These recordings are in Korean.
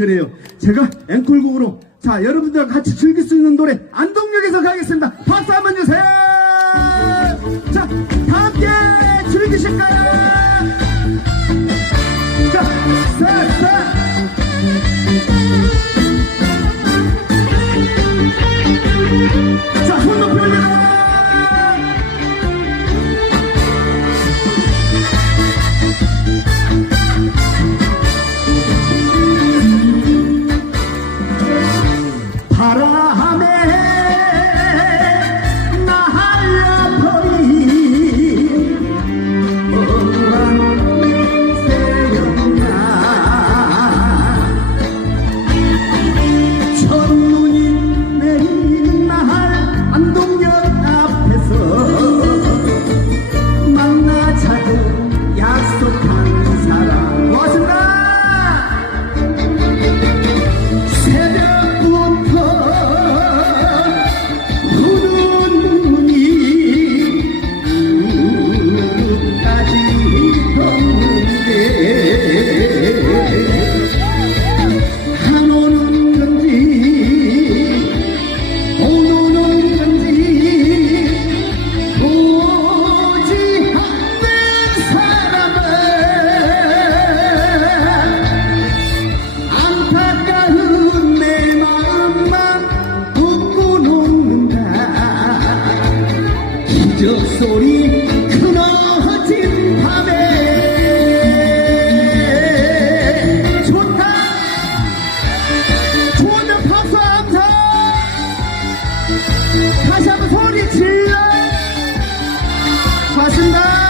그래요. 제가 앵콜곡으로 자 여러분들과 같이 즐길 수 있는 노래 안동역에서 가겠습니다. 박수 한번 주세요. 자다 함께 즐기실까요? 자, 셋, 셋. 고맙습니다.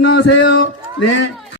건강하세요. 네.